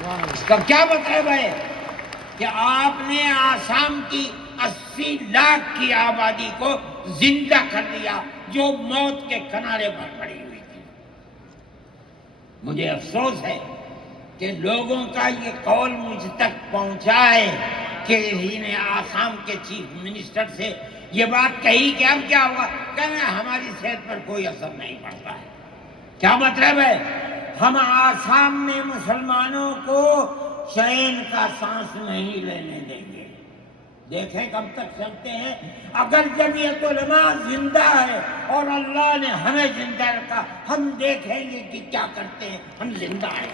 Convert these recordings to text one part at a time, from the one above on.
اس کا کیا مطلب ہے کہ آپ نے آسام کی 80 لاکھ کی آبادی کو زندہ کر دیا جو موت کے کنارے پر پڑی ہوئی تھی۔ مجھے افسوس ہے کہ لوگوں کا یہ قول مجھ تک پہنچا ہے کہ انہی نے آسام کے چیف منسٹر سے یہ بات کہی کہ اب کیا ہوگا، کہنا ہماری صحت پر کوئی اثر نہیں پڑتا ہے۔ کیا مطلب ہے؟ ہم آسام میں مسلمانوں کو چین کا سانس نہیں لینے دیں گے۔ دیکھیں کب تک چلتے ہیں۔ اگر جمعیت علماء زندہ ہے اور اللہ نے ہمیں زندہ رکھا، ہم دیکھیں گے کہ کیا کرتے ہیں۔ ہم زندہ ہیں۔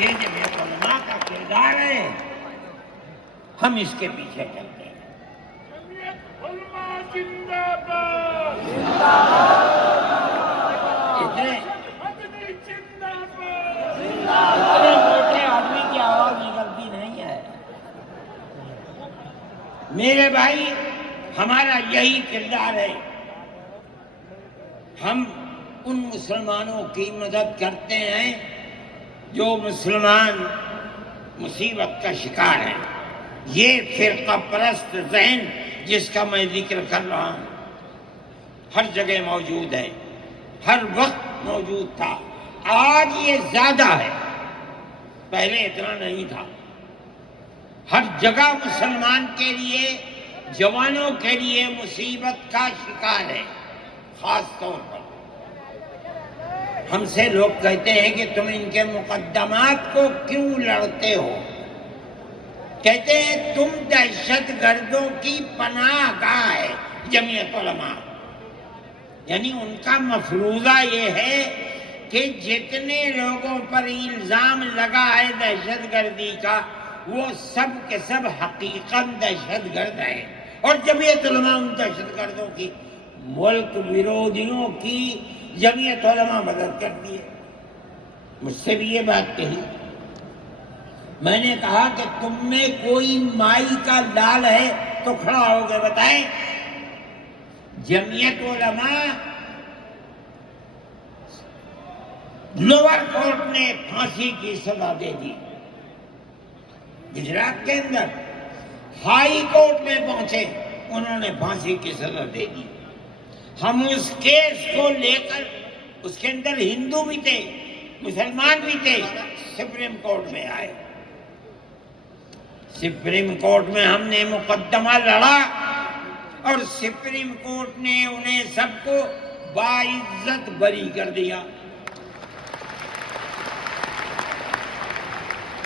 یہ جمعیت علماء کا کردار ہے، ہم اس کے پیچھے چلتے ہیں۔ جمعیت علماء زندہ باد، اتنے زندہ باد، موٹے آدمی کی آواز نکلتی نہیں ہے۔ میرے بھائی، ہمارا یہی کردار ہے۔ ہم ان مسلمانوں کی مدد کرتے ہیں جو مسلمان مصیبت کا شکار ہیں۔ یہ فرقہ پرست ذہن جس کا میں ذکر کر رہا ہوں ہر جگہ موجود ہے، ہر وقت موجود تھا، آج یہ زیادہ ہے، پہلے اتنا نہیں تھا۔ ہر جگہ مسلمان کے لیے، جوانوں کے لیے مصیبت کا شکار ہے۔ خاص طور پر ہم سے لوگ کہتے ہیں کہ تم ان کے مقدمات کو کیوں لڑتے ہو؟ کہتے ہیں تم دہشت گردوں کی پناہ گاہ ہے جمعیت علماء۔ یعنی ان کا مفروضہ یہ ہے کہ جتنے لوگوں پر الزام لگا ہے دہشت گردی کا، وہ سب کے سب حقیقت دہشت گرد ہیں، اور جمعیت علماء ان دہشت گردوں کی، ملک ویرودھیوں کی جمعیت علماء مدد کرتی ہے۔ مجھ سے بھی یہ بات کہی، میں نے کہا کہ تم میں کوئی مائی کا لال ہے تو کھڑا ہو کے بتائیں۔ جمعیت علماء لوور کورٹ نے پھانسی کی سزا دے دی، گجرات کے اندر ہائی کورٹ میں پہنچے، انہوں نے پھانسی کی سزا دے دی۔ ہم اس کیس کو لے کر، اس کے اندر ہندو بھی تھے، مسلمان بھی تھے، سپریم کورٹ میں آئے۔ سپریم کورٹ میں ہم نے مقدمہ لڑا اور سپریم کورٹ نے انہیں سب کو باعزت بری کر دیا۔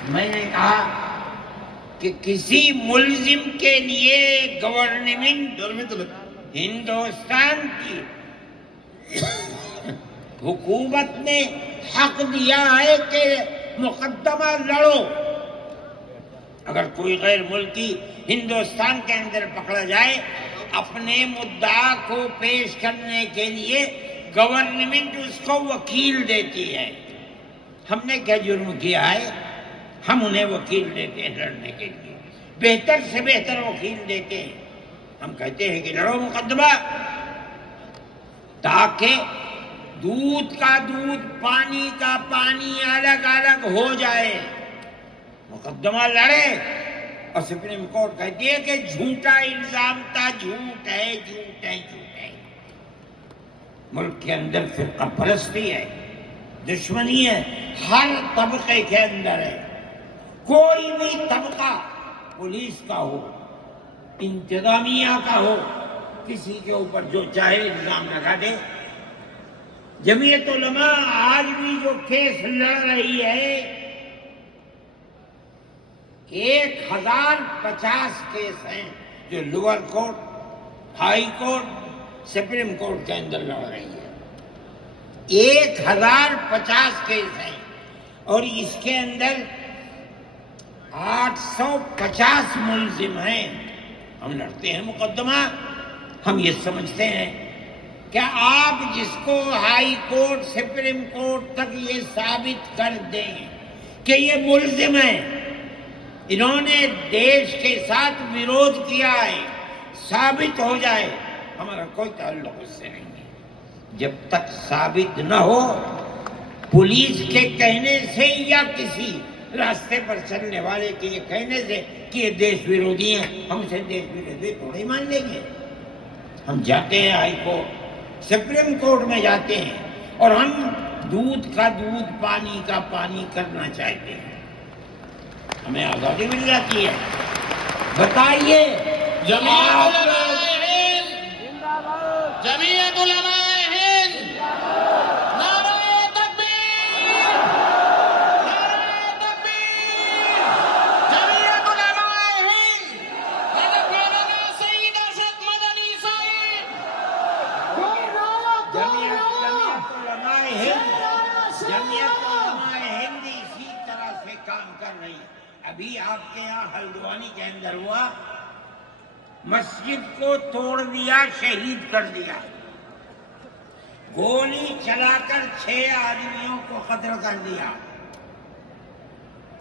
میں نے کہا کہ کسی ملزم کے لیے گورنمنٹ ہندوستان کی حکومت نے حق دیا ہے کہ مقدمہ لڑو۔ اگر کوئی غیر ملکی ہندوستان کے اندر پکڑا جائے، اپنے مدعا کو پیش کرنے کے لیے گورنمنٹ اس کو وکیل دیتی ہے۔ ہم نے کیا جرم کیا ہے؟ ہم انہیں وکیل دیتے ہیں لڑنے کے لیے، بہتر سے بہتر وکیل دیتے ہیں۔ ہم کہتے ہیں کہ لڑو مقدمہ، تاکہ دودھ کا دودھ، پانی کا پانی الگ الگ ہو جائے۔ مقدمہ لڑے اور سپریم کورٹ کہتی ہے کہ جھوٹا الزام تھا، جھوٹ ہے، جھوٹ ہے، جھوٹ ہے۔ ملک کے اندر فرقہ پرستی ہے، دشمنی ہے، ہر طبقے کے اندر ہے۔ کوئی بھی طبقہ، پولیس کا ہو، انتظامیہ کا ہو، کسی کے اوپر جو چاہے الزام لگا دے۔ جمعیت علماء آج بھی جو کیس لڑ رہی ہے، 1050 کیس ہیں جو lower court, high court, supreme court کے اندر لڑ رہی ہے۔ 1050 کیس ہیں، اور اس کے اندر 850 ملزم ہیں۔ ہم لڑتے ہیں مقدمہ، ہم یہ سمجھتے ہیں کہ آپ جس کو ہائی کورٹ، سپریم کورٹ تک یہ ثابت کر دیں کہ یہ ملزم ہیں، انہوں نے دیش کے ساتھ ویرودھ کیا ہے، ثابت ہو جائے، ہمارا کوئی تعلق اس سے نہیں ہے۔ جب تک ثابت نہ ہو پولیس کے کہنے سے یا کسی راستے پر چلنے والے کے یہ کہنے سے کہ یہ دیش ویرودھی ہیں، ہم سے دیش ویرودھی تھوڑی مان لیں گے؟ ہم جاتے ہیں ہائی کورٹ، سپریم کورٹ میں جاتے ہیں، اور ہم دودھ کا دودھ، پانی کا پانی کرنا چاہتے ہیں، ہمیں آزادی مل جاتی ہے۔ بتائیے جمعیت علماء ہند، جمعیت علماء ہند، نعرہ تکبیر، نعرہ تکبیر، جمعیت علماء ہند، حضرت مولانا سعید ارشد مدنی صاحب، جمعیت علماء ہند اسی طرح سے کام کر رہی ہے۔ ابھی آپ کے یہاں ہلدوانی کے اندر ہوا، مسجد کو توڑ دیا، شہید کر دیا، گولی چلا کر 6 آدمیوں کو قتل کر دیا،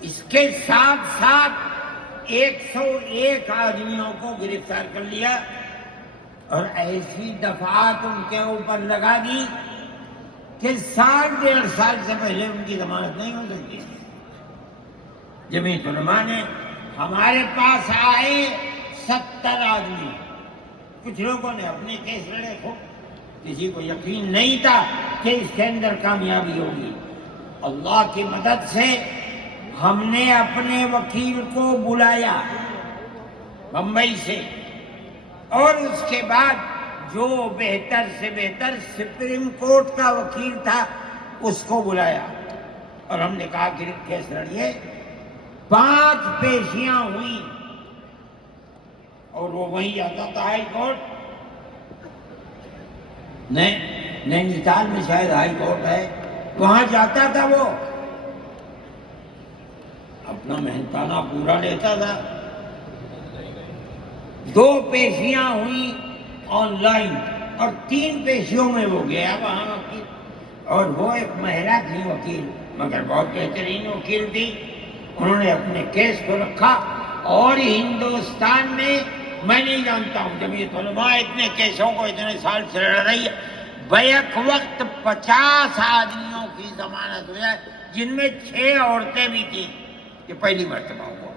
اس کے ساتھ ساتھ 101 آدمیوں کو گرفتار کر لیا، اور ایسی دفعات ان کے اوپر لگا دی کہ 1.5 سال سے پہلے ان کی ضمانت نہیں ہو سکتی۔ جمعیت علماء نے ہمارے پاس آئے 70 آدمی، کچھ لوگوں نے اپنے کیس لڑے، کسی کو یقین نہیں تھا کہ اس کے اندر کامیابی ہوگی۔ اللہ کی مدد سے ہم نے اپنے وکیل کو بلایا بمبئی سے، اور اس کے بعد جو بہتر سے بہتر سپریم کورٹ کا وکیل تھا اس کو بلایا، اور ہم نے کہا کہ کیس لڑیے۔ 5 پیشیاں ہوئی، اور وہ وہیں جاتا تھا ہائی کورٹ، نینی تال میں شاید ہائی کورٹ ہے، وہاں جاتا تھا، وہ اپنا محنتانہ پورا لیتا تھا۔ 2 پیشیاں ہوئی آن لائن، اور 3 پیشیوں میں وہ گیا وہاں وکیل، اور وہ ایک مہرہ تھی وکیل، مگر بہت بہترین وکیل تھی۔ انہوں نے اپنے کیس کو رکھا، اور ہندوستان میں میں نہیں جانتا ہوں، جمعیت علماء اتنے کیسوں کو اتنے سال سے لڑ رہی ہے، بیک وقت 50 آدمیوں کی ضمانت ہو جائے، جن میں 6 عورتیں بھی تھیں، یہ پہلی مرتبہ ہوا۔